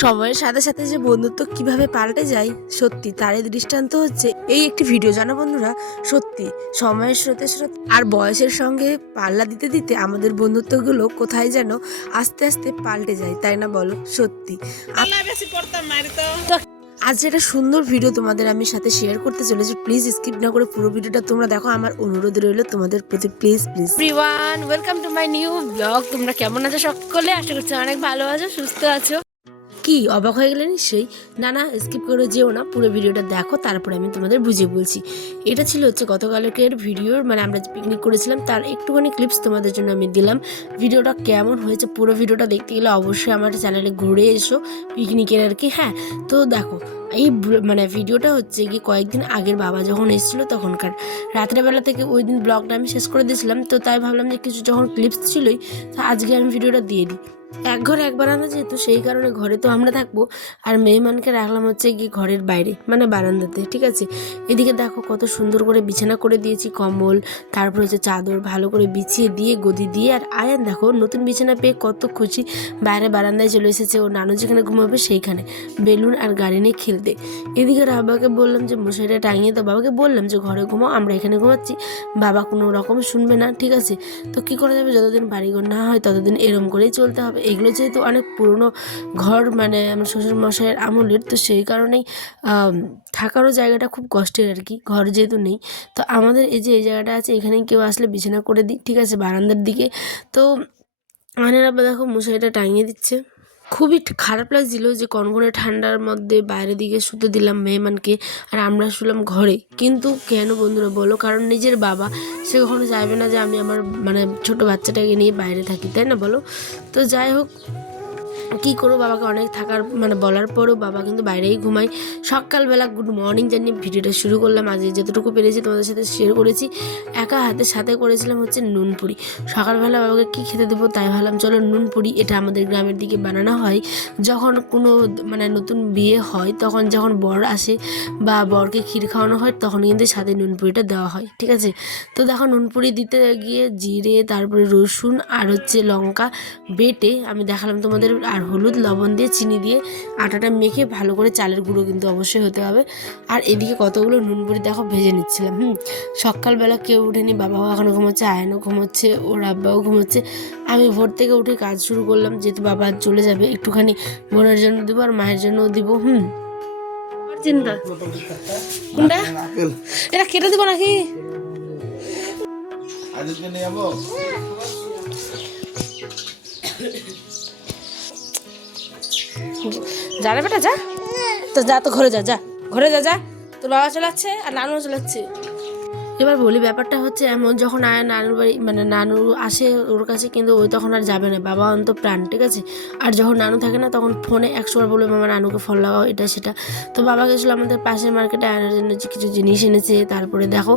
সময়ের সাথে সাথে যে বন্ধুত্ব কীভাবে পাল্টে যায় সত্যি তারই দৃষ্টান্ত হচ্ছে এই একটি ভিডিও জানো বন্ধুরা সত্যি সময়ের স্রোতে স্রোত আর বয়সের সঙ্গে পাল্লা দিতে দিতে আমাদের বন্ধুত্বগুলো কোথায় যেন আস্তে আস্তে পাল্টে যায় তাই না বলো? সত্যি। তো। আজ একটা সুন্দর ভিডিও তোমাদের আমি সাথে শেয়ার করতে চলেছি প্লিজ স্কিপ না করে পুরো ভিডিওটা তোমরা দেখো। আমার অনুরোধ রইল তোমাদের প্রতি please please welcome to my new blog তোমরা কেমন আছো সকলে? আশা করছি অনেক ভালো আছো, সুস্থ আছো। কি অবাক হয়ে গেলে নিশ্চয়ই। না না স্কিপ করে যেও না, পুরো ভিডিওটা দেখো, তারপরে আমি তোমাদের বুঝিয়ে বলছি। এটা ছিল হচ্ছে গতকালকের ভিডিওর মানে আমরা পিকনিক করেছিলাম, তার একটুখানি ক্লিপস তোমাদের জন্য আমি দিলাম। ভিডিওটা কেমন হয়েছে পুরো ভিডিওটা দেখতে গেলে অবশ্যই আমার চ্যানেলে ঘুরে এসো পিকনিকের আর কি হ্যাঁ? তো দেখো, এই মানে ভিডিওটা হচ্ছে কি কয়েকদিন আগের বাবা যখন এসেছিল তখনকার। রাত্রেবেলা থেকে ওই দিন ব্লগটা আমি শেষ করে দিয়েছিলাম, তো তাই ভাবলাম যে কিছু যখন ক্লিপস ছিলই, তো আজকে আমি ভিডিওটা দিয়ে দিই। এক ঘরে একবার আনা যেহেতু সেই কারণে ঘরে তো আমরা থাকব। আর মেহমানকে রাখলাম হচ্ছে গিয়ে ঘরের বাইরে মানে বারান্দাতে, ঠিক আছে? এদিকে দেখো কত সুন্দর করে বিছানা করে দিয়েছি, কম্বল, তারপর হচ্ছে চাদর ভালো করে বিছিয়ে দিয়ে, গদি দিয়ে, আর আয়ান দেখো নতুন বিছানা পেয়ে কত খুশি। বাইরে বারান্দায় চলে এসেছে, ও নানু যেখানে ঘুমাবে সেইখানে, বেলুন আর গাড়ি নিয়ে খেলতে। এদিকে বাবাকে বললাম যে মশারিটা টাঙিয়ে তো বাবাকে বললাম যে, ঘরে ঘুমাও আমরা এখানে ঘুমাচ্ছি। বাবা কোনো রকম শুনবে না, ঠিক আছে? তো কী করা যাবে? যতদিন বাড়িঘর না হয়, ততদিন এরম করেই চলতে হবে। এগুলো যেহেতু অনেক পুরনো ঘর মানে আমার শ্বশুর মশাইয়ের আমলের, তো সেই কারণেই থাকারও জায়গাটা খুব কষ্টের আর কি, ঘর যেহেতু নেই। তো আমাদের এই যে এই জায়গাটা আছে এখানে কেউ আসলে বিছানা করে দিই ঠিক আছে, বারান্দার দিকে। তো আনের আব্বা দেখো মশারিটা টাঙিয়ে দিচ্ছে। খুবই খারাপ লাগছিল যে কনকনে ঠান্ডার মধ্যে বাইরের দিকে শুতে দিলাম মেহমানকে আর আমরা শুলাম ঘরে। কিন্তু কেন বন্ধুরা বলো? কারণ নিজের বাবা, সে কখনো চাইবে না যে আমি আমার মানে ছোট বাচ্চাটাকে নিয়ে বাইরে থাকি, তাই না বলো? তো যাই হোক কী করব? বাবাকে অনেক থাকার মানে বলার পরও বাবা কিন্তু বাইরেই ঘুমায়। সকালবেলা গুড মর্নিং জানিয়ে ভিডিওটা শুরু করলাম। আজ যতটুকু পেরেছি তোমাদের সাথে শেয়ার করেছি। একা হাতে সাথে করেছিলাম হচ্ছে নুন পুরি সকালবেলা বাবাকে কী খেতে দেবো তাই ভাবলাম, চলো নুন পুরি এটা আমাদের গ্রামের দিকে বানানো হয়। যখন কোনো মানে নতুন বিয়ে হয়, তখন যখন বর আসে বা বরকে ক্ষীর খাওয়ানো হয়, তখন কিন্তু সাথে নুন পুরিটা দেওয়া হয়। ঠিক আছে? তো দেখো নুন পুরি দিতে গিয়ে জিরে, তারপরে রসুন আর হচ্ছে লঙ্কা বেটে আমি দেখালাম তোমাদের আর হলুদ লবণ দিয়ে চিনি দিয়ে আটাটা মেখে ভালো করে চালের গুঁড়ো কিন্তু অবশ্যই হতে হবে। আর এদিকে কতগুলো নুন পুরি দেখো ভেজে নিচ্ছিলাম হুম। সকালবেলা কেউ উঠেনি বাবাও এখনও ঘুমোচ্ছে আয়নও ঘুমোচ্ছে ওর আব্বাও ঘুমোচ্ছে। আমি ভোর থেকে উঠে কাজ শুরু করলাম যেহেতু বাবা চলে যাবে একটুখানি বোনের জন্য দেবো আর মায়ের জন্যও দিব হুম। চিন্তা। কোনটা? এটা কেটে দিব নাকি? আজকে নিয়ে যাব? যা বেটা, যা। তো যা, তো ঘরে যা যা। ঘরে যা যা। তোর বাবা চলাচ্ছে আর নানুও চলাচ্ছে এবার বলি, ব্যাপারটা হচ্ছে এমন, যখন আয় নানুর বাড়ি মানে নানু আসে ওর কাছে, কিন্তু ওই তখন আর যাবে না। বাবা অন্ত প্রাণ, ঠিক আছে? আর যখন নানু থাকে না, তখন ফোনে একশোবার বলবে, মামা, নানুকে ফোন লাগাও, এটা, সেটা। তো বাবা গেছিল আমাদের পাশের মার্কেটে আয়নার জন্য কিছু জিনিস এনেছে, তারপরে দেখো,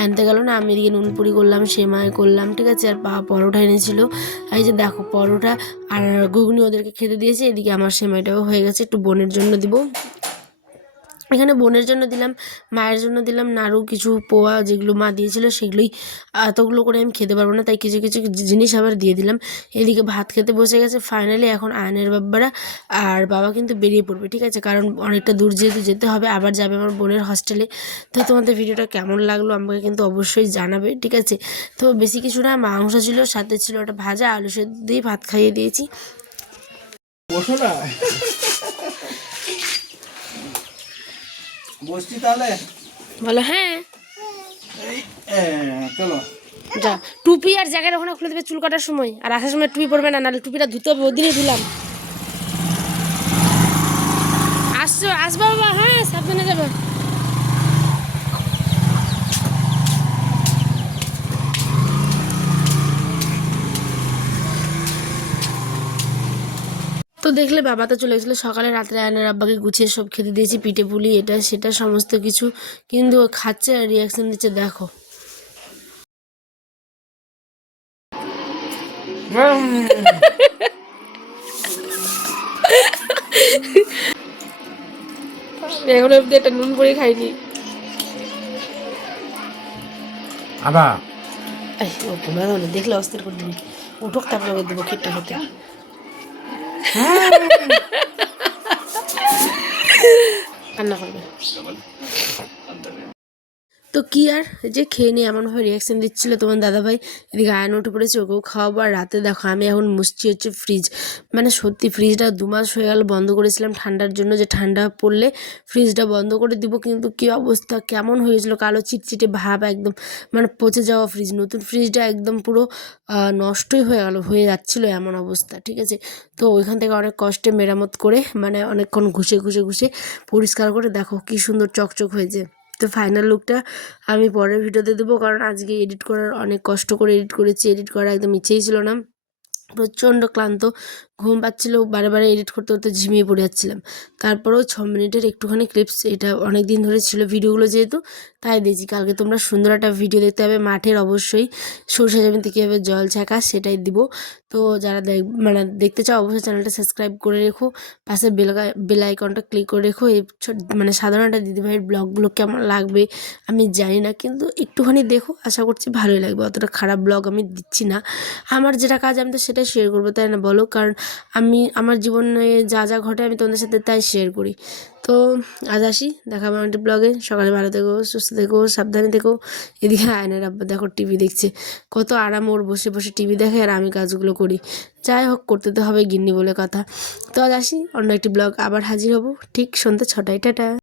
আনতে গেল না, আমি এদিকে নুন পুরি করলাম সেমাই করলাম, ঠিক আছে? আর বাবা পরোটা এনেছিল। এই যে দেখো, পরোটা আর ঘুগনি ওদেরকে খেতে দিয়েছে, এদিকে আমার সেমাইটাও হয়ে গেছে, একটু বোনের জন্য দিব। এখানে বোনের জন্য দিলাম, মায়ের জন্য দিলাম, নাড়ু, কিছু পোয়া যেগুলো মা দিয়েছিল সেগুলোই, এতগুলো করে আমি খেতে পারব না, তাই কিছু কিছু জিনিস আবার দিয়ে দিলাম। এদিকে ভাত খেতে বসে গেছে ফাইনালি এখন আয়নের বাব্বারা আর বাবা কিন্তু বেরিয়ে পড়বে, ঠিক আছে? কারণ অনেকটা দূর যেহেতু যেতে হবে, আবার যাবে আমার বোনের হস্টেলে তো তোমাদের ভিডিওটা কেমন লাগল আমাকে কিন্তু অবশ্যই জানাবে, ঠিক আছে? তো বেশি কিছু না, মাংস ছিল, সাথে ছিল একটা ভাজা, আলু সেদ্ধ দিয়ে ভাত খাইয়ে দিয়েছি। বসো না। বসছি তাহলে? বলো হ্যাঁ। চলো। যা টুপি আর জায়গায় ওখানে খুলে দেবে চুল কাটার সময়। আর আসার সময় টুপি পরবে না নাহলে টুপিটা ধুতে হবে ওদিনই ধুলাম। আসছো আসব বাবা হ্যাঁ সাবধানে যাবে। তো দেখলে বাবা তো চলে গেছিল সকালে রাত্রে আয়নার আব্বাকে গুছিয়ে সব খেতে দিয়েছি পিঠে পুলি এটা সেটা সমস্ত কিছু। কিন্তু ও খাচ্ছে আর রিয়াকশন দিচ্ছে দেখো। এখন অব্দি একটা নুন পরে খাইনি। আবার দেখলে অস্থির করে দিবি। উঠোক তারপরে দেবো খেটটা খেতে। কান্না করবে তো কি আর? যে খেয়ে নিয়ে এমনভাবে রিয়াকশান দিচ্ছিল তোমার দাদাভাই। এদিকে আয়ন উঠে পড়েছে, ওকেও খাওয়াবো। আর রাতে দেখো, আমি এখন মুছছি হচ্ছে ফ্রিজ মানে সত্যি ফ্রিজটা দু মাস হয়ে গেল বন্ধ করেছিলাম ঠান্ডার জন্য যে ঠান্ডা পড়লে ফ্রিজটা বন্ধ করে দিব। কিন্তু কী অবস্থা, কেমন হয়েছিল? কালো চিটচিটে ভাব একদম। মানে পচে যাওয়া ফ্রিজ নতুন ফ্রিজটা একদম পুরো নষ্টই হয়ে গেল, হয়ে যাচ্ছিল এমন অবস্থা, ঠিক আছে? তো ওইখান থেকে অনেক কষ্টে মেরামত করে মানে অনেকক্ষণ ঘুষে ঘুষে ঘুষে পরিষ্কার করে দেখো কি সুন্দর চকচক হয়েছে। তো ফাইনাল লুকটা আমি পরের ভিডিওতে দেবো। কারণ আজকে এডিট করার অনেক কষ্ট করে এডিট করেছি। এডিট করা একদম ইচ্ছেই ছিল না। প্রচণ্ড ক্লান্ত। ঘুম পাচ্ছিলো, বারে বারে এডিট করতে করতে ঝিমিয়ে পড়ে যাচ্ছিলাম। তারপরেও ছ মিনিটের একটুখানি ক্লিপস এটা অনেক দিন ধরে ছিল। ভিডিওগুলো যেহেতু তাই দিয়েছি কালকে তোমরা সুন্দর একটা ভিডিও দেখতে হবে মাঠের অবশ্যই সরষে জমিতে কীভাবে জল ছাকা, সেটাই দিব। তো যারা দেখ মানে দেখতে চাও, অবশ্যই চ্যানেলটা সাবস্ক্রাইব করে রেখো। পাশে বেল বেল আইকনটা ক্লিক করে রেখো। এই মানে সাধারণ একটা দিদিভাইয়ের ব্লগগুলো কেমন লাগবে, আমি জানি না। কিন্তু একটুখানি দেখো, আশা করছি ভালোই লাগবে। অতটা খারাপ ব্লগ আমি দিচ্ছি না। আমার যেটা কাজ, আমি তো সেটাই শেয়ার করব, তাই না বলো? কারণ আমি, আমার জীবনে যা যা ঘটে, আমি তোমাদের সাথে তাই শেয়ার করি। তো আজ আসি দেখা আমার ব্লগে সকালে ভালো থেকো, সুস্থ থেকো সাবধানে দেখো। এদিকে আয়নার আব্বা দেখো, টিভি দেখছে। কত আরাম ওর বসে বসে টিভি দেখে আর আমি কাজগুলো করি। যাই হোক, করতে তো হবে গিন্নি বলে কথা। তো আজ আসি, অন্য একটি ব্লগ আবার হাজির হব। ঠিক সন্ধ্যা ছটায়, টাটা।